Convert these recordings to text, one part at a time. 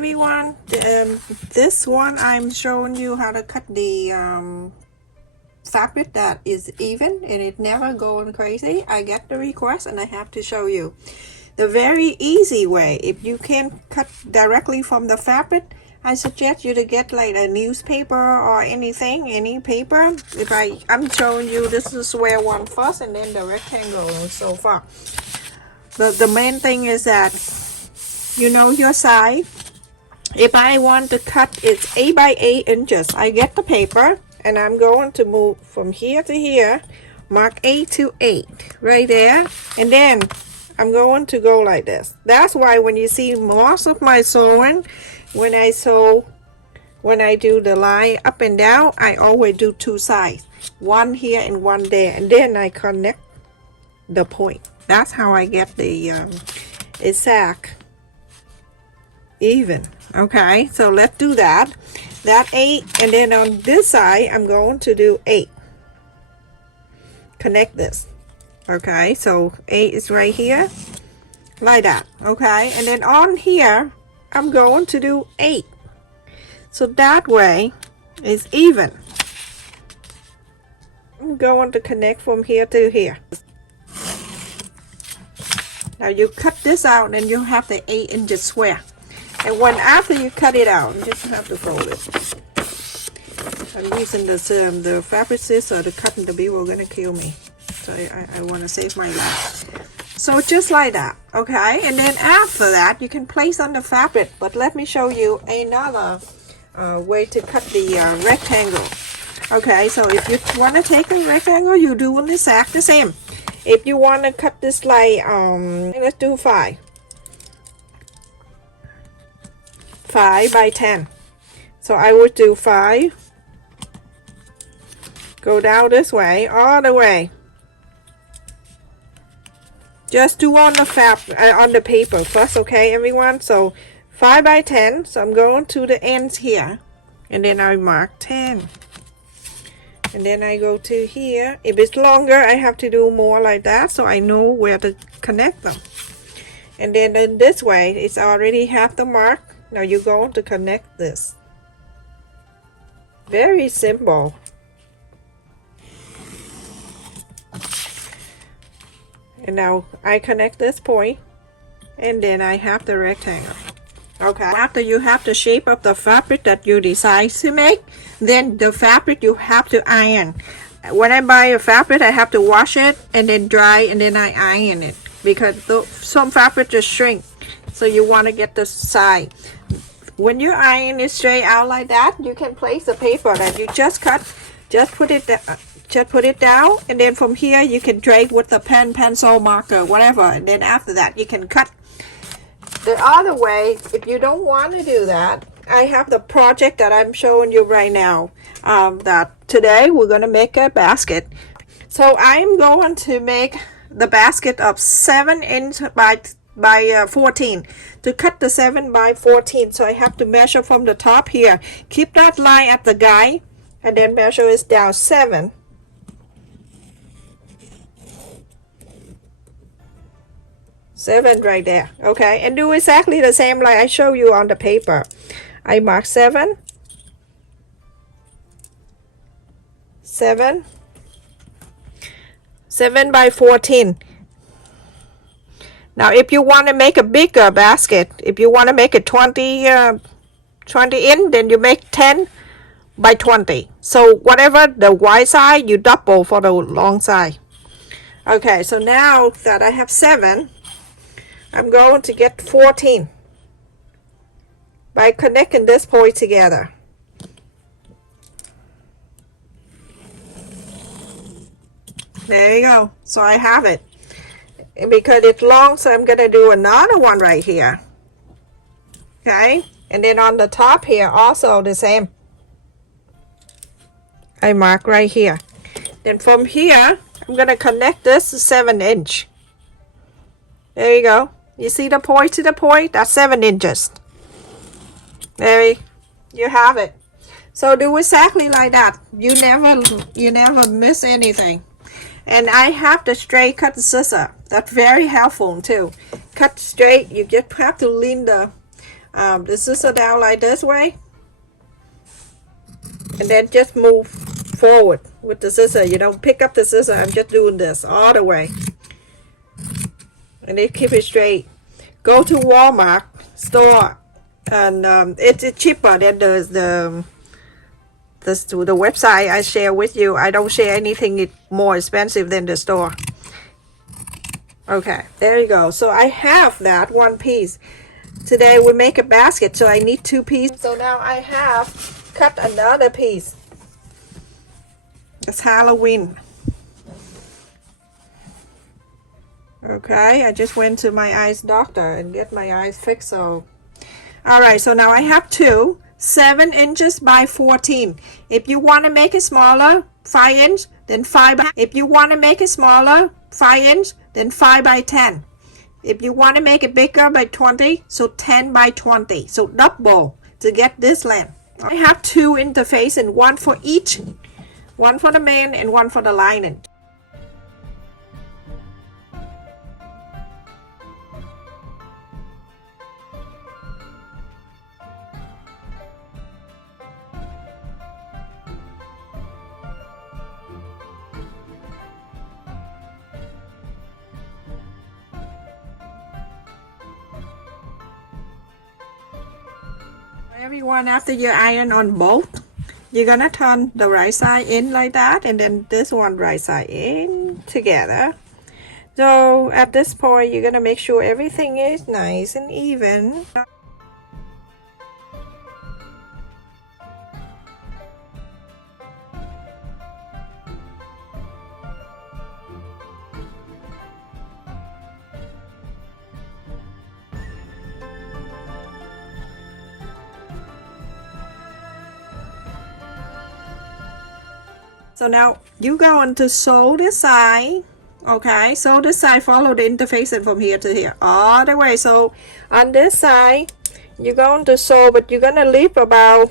everyone, this one I'm showing you how to cut the fabric that is even and it never going crazy. I get the request and I have to show you the very easy way. If you can't cut directly from the fabric, I suggest you to get like a newspaper or anything, any paper. If I'm showing you this is the square one first and then the rectangle and so far. The main thing is that you know your size. If I want to cut, it's 8 by 8 inches. I get the paper and I'm going to move from here to here, mark 8 to 8 right there, and then I'm going to go like this. That's why when you see most of my sewing, when I do the line up and down, I always do two sides, one here and one there, and then I connect the point. That's how I get the exact even. Okay, so let's do that 8, and then on this side I'm going to do 8, connect this. Okay, so 8 is right here like that. Okay, and then on here I'm going to do 8, so that way it's even. I'm going to connect from here to here. Now you cut this out and you have the 8 inches square. And when after you cut it out, you just have to fold it. I'm using the fabric scissors to cut, and the bee will gonna kill me. So I want to save my life. So just like that, okay? And then after that, you can place on the fabric. But let me show you another way to cut the rectangle. Okay, so if you want to take a rectangle, you do on the sack the same. If you want to cut this like, let's do 5 by 10. So I would do 5, go down this way, all the way. Just do on the on the paper first, okay, everyone? So 5 by 10. So I'm going to the ends here, and then I mark 10. And then I go to here. If it's longer, I have to do more like that, so I know where to connect them. And then in this way, it's already half the mark. Now you're going to connect this. Very simple. And now I connect this point, and then I have the rectangle. Okay, after you have the shape of the fabric that you decide to make, then the fabric you have to iron. When I buy a fabric, I have to wash it and then dry, and then I iron it, because some fabric just shrink, so you want to get the side. When you iron it straight out like that, you can place the paper that you just cut, just put it down, and then from here you can drag with the pen, pencil, marker, whatever, and then after that you can cut. The other way, if you don't want to do that, I have the project that I'm showing you right now. That today we're going to make a basket. So I'm going to make the basket of 7 inch by 14. To cut the 7 by 14, so I have to measure from the top here. Keep that line at the guide, and then measure it down 7. Right there. Okay, and do exactly the same like I show you on the paper. I mark 7 by 14. Now if you want to make a bigger basket, if you want to make it 20 in, then you make 10 by 20. So whatever the wide side, you double for the long side. Okay, so now that I have 7, I'm going to get 14 by connecting this point together. There you go. So I have it. And because it's long, so I'm going to do another one right here. Okay, and then on the top here also the same. I mark right here. Then from here, I'm going to connect this to 7 inch. There you go. You see the point to the point? That's 7 inches. There you have it. So do exactly like that. You never miss anything. And I have the straight cut scissor. That's very helpful too. Cut straight. You just have to lean the the scissor down like this way, and then just move forward with the scissor. You don't pick up the scissor. I'm just doing this all the way, and then keep it straight. Go to Walmart store, and it's cheaper than the website I share with you. I don't share anything more expensive than the store. Okay, there you go. So I have that one piece. Today we make a basket, so I need 2 pieces. So now I have cut another piece. It's Halloween. Okay, I just went to my eyes doctor and get my eyes fixed. So alright, so now I have 2 7 inches by 14. If you want to make it smaller, 5 inch, then 5 by, if you want to make it smaller, 5 inch, then 5 by 10. If you want to make it bigger by 20, so 10 by 20. So double to get this length. I have 2 interface and 1 for each. 1 for the main and 1 for the lining. Everyone, after you iron on both, you're gonna turn the right side in like that, and then this one right side in together. So at this point, you're gonna make sure everything is nice and even. So now you're going to sew this side. Okay, sew this side, follow the interface and from here to here all the way. So on this side you're going to sew, but you're gonna leave about,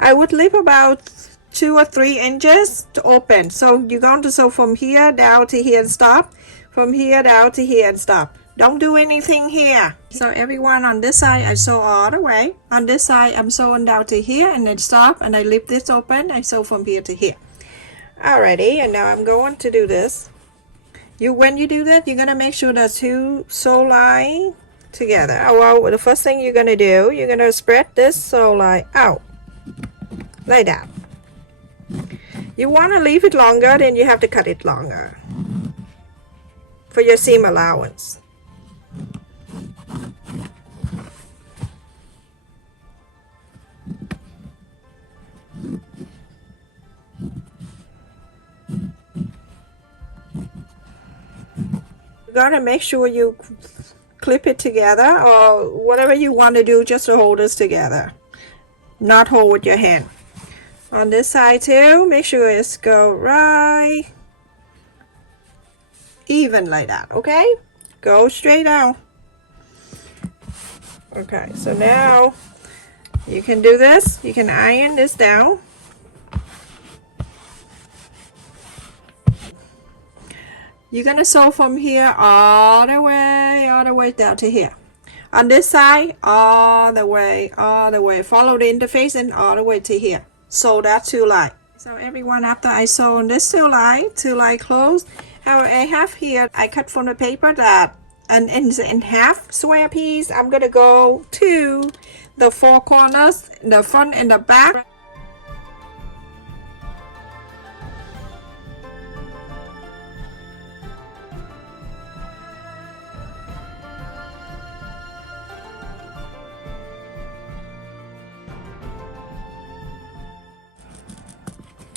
I would leave about 2 or 3 inches to open. So you're going to sew from here down to here and stop, from here down to here and stop. Don't do anything here. So everyone, on this side I sew all the way. On this side I'm sewing down to here and then stop, and I leave this open. I sew from here to here. Alrighty, and now I'm going to do this. When you do that, you're gonna make sure the 2 sew line together. Well, the first thing you're gonna do, you're gonna spread this sew line out like that. You want to leave it longer, then you have to cut it longer for your seam allowance. You gotta make sure you clip it together, or whatever you want to do, just to hold this together, not hold with your hand. On this side too, make sure it's go right even like that. Okay, go straight down. Okay, so now you can do this. You can iron this down. You're gonna sew from here all the way down to here. On this side, all the way. Follow the interface and all the way to here. Sew that 2 line. So everyone, after I sew on this 2 line closed, I have here, I cut from the paper that an inch and half square piece. I'm gonna go to the 4 corners, the front and the back.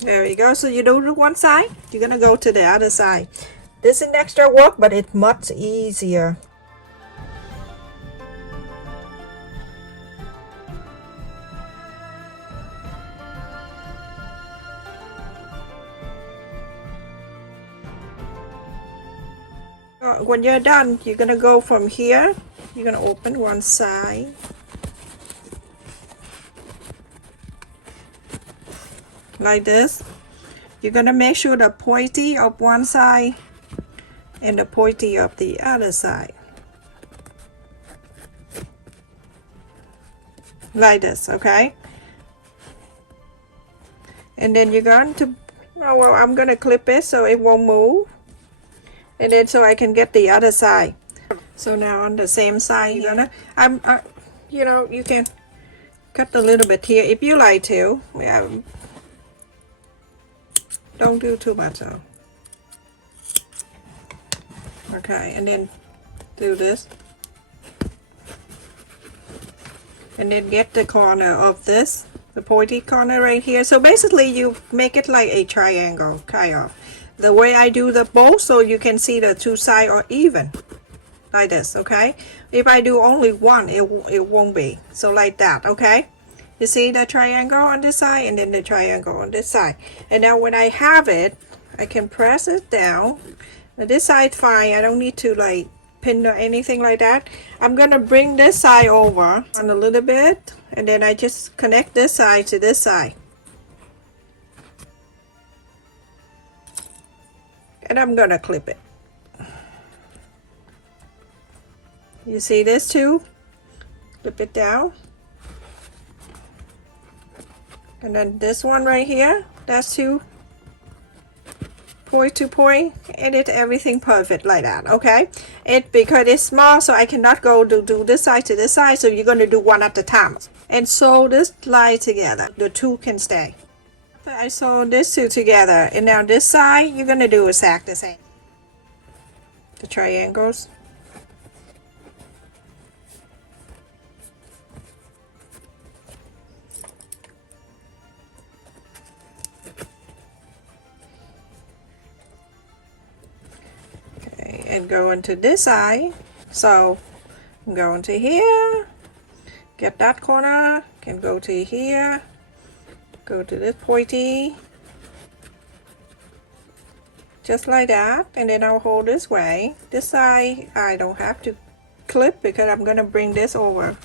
There you go. So you do the one side, you're gonna go to the other side. This is extra work, but it's much easier. When you're done, you're gonna go from here, you're gonna open one side. Like this. You're gonna make sure the pointy of one side and the pointy of the other side. like this, okay? And then you're going to, oh well, I'm gonna clip it so it won't move, and then so I can get the other side. So now on the same side, you're gonna, you know, you can cut a little bit here if you like to. Yeah, don't do too much though. Okay, and then do this, and then get the corner of this, the pointy corner right here. So basically you make it like a triangle, kind of. The way I do the both, so you can see the two sides are even, like this, okay? If I do only one, it won't be. So like that, okay? You see the triangle on this side and then the triangle on this side. And now when I have it, I can press it down. Now this side fine, I don't need to like pin or anything like that. I'm gonna bring this side over on a little bit, and then I just connect this side to this side. And I'm gonna clip it. You see this too? Clip it down. And then this one right here, that's two point to point, and it everything perfect like that, okay? It because it's small, so I cannot go to do this side to this side, so you're gonna do one at a time. And sew this line together. The two can stay. After I sew this two together, and now this side, you're gonna do exactly the same. The triangles. And go into this side, so go into here, get that corner, can go to here, go to this pointy, just like that, and then I'll hold this way. This side I don't have to clip because I'm gonna bring this over.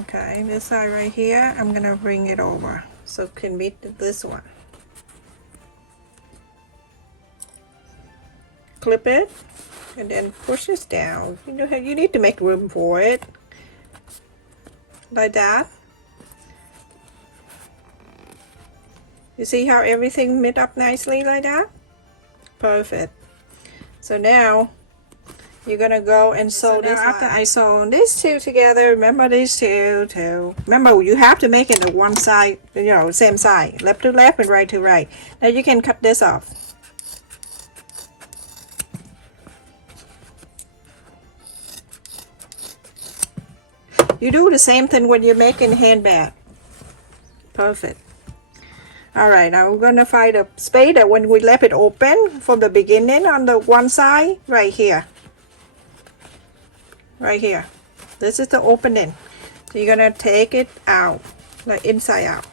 Okay, this side right here, I'm gonna bring it over so it can meet this one. Clip it and then push this down. You know, you need to make room for it, like that. You see how everything met up nicely like that? Perfect. So now you're gonna go and sew this. After I sew these two together, remember these two. Remember, you have to make it the one side, you know, same side, left to left and right to right. Now you can cut this off. You do the same thing when you're making a handbag. Perfect. Alright, now we're going to find a space that when we left it open from the beginning on the one side, right here. Right here. This is the opening. So you're going to take it out, like inside out.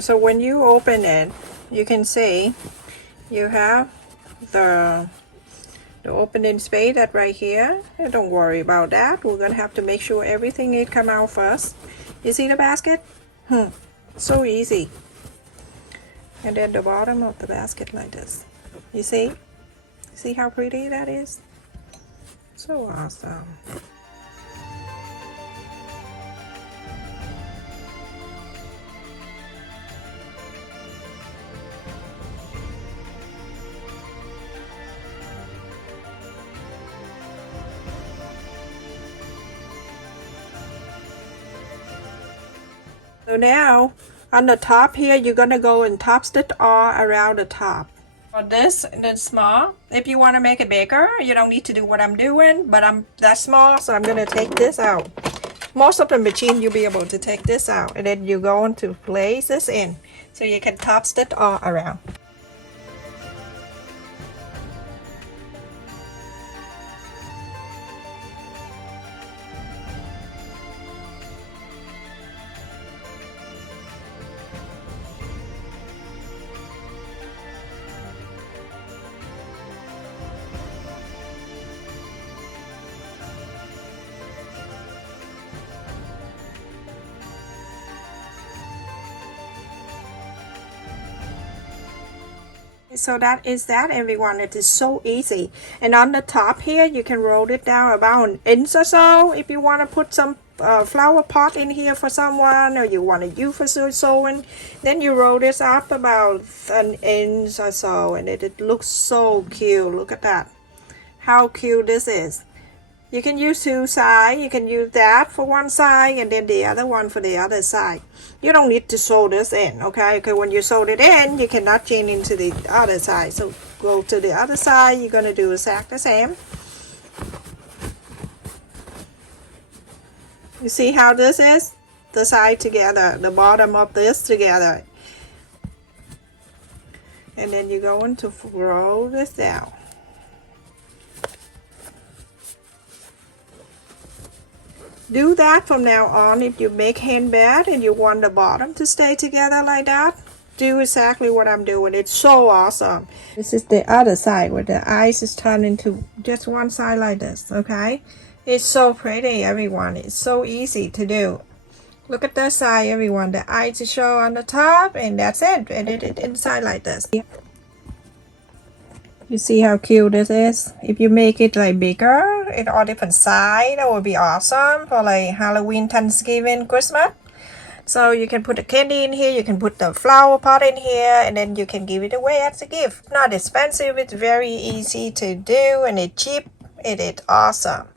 So when you open it, you can see you have the opening space that right here. Don't worry about that. We're gonna have to make sure everything it come out first. You see the basket? So easy. And then the bottom of the basket like this. You see? See how pretty that is? So awesome. So now on the top here, you're gonna go and top stitch all around the top. For this, then small. If you want to make it bigger, you don't need to do what I'm doing, but I'm that small, so I'm gonna take this out. Most of the machine you'll be able to take this out, and then you're going to place this in, so you can top stitch all around. So that is that, everyone. It is so easy. And on the top here, you can roll it down about an inch or so if you want to put some flower pot in here for someone, or you want to use for sewing. Then you roll this up about an inch or so, and it looks so cute. Look at that. How cute this is. You can use two sides. You can use that for one side and then the other one for the other side. You don't need to sew this in, okay? Okay, when you sew it in, you cannot chain into the other side. So go to the other side. You're going to do exactly the same. You see how this is? The side together, the bottom of this together. And then you're going to roll this down. Do that from now on. If you make handbag and you want the bottom to stay together like that, do exactly what I'm doing. It's so awesome. This is the other side where the eyes is turned into just one side like this, okay? It's so pretty, everyone. It's so easy to do. Look at this side, everyone. The eyes is show on the top, and that's it. And it inside like this. You see how cute this is? If you make it like bigger in all different size, that would be awesome for like Halloween, Thanksgiving, Christmas. So you can put the candy in here, you can put the flower pot in here, and then you can give it away as a gift. Not expensive, it's very easy to do, and it's cheap. It is awesome.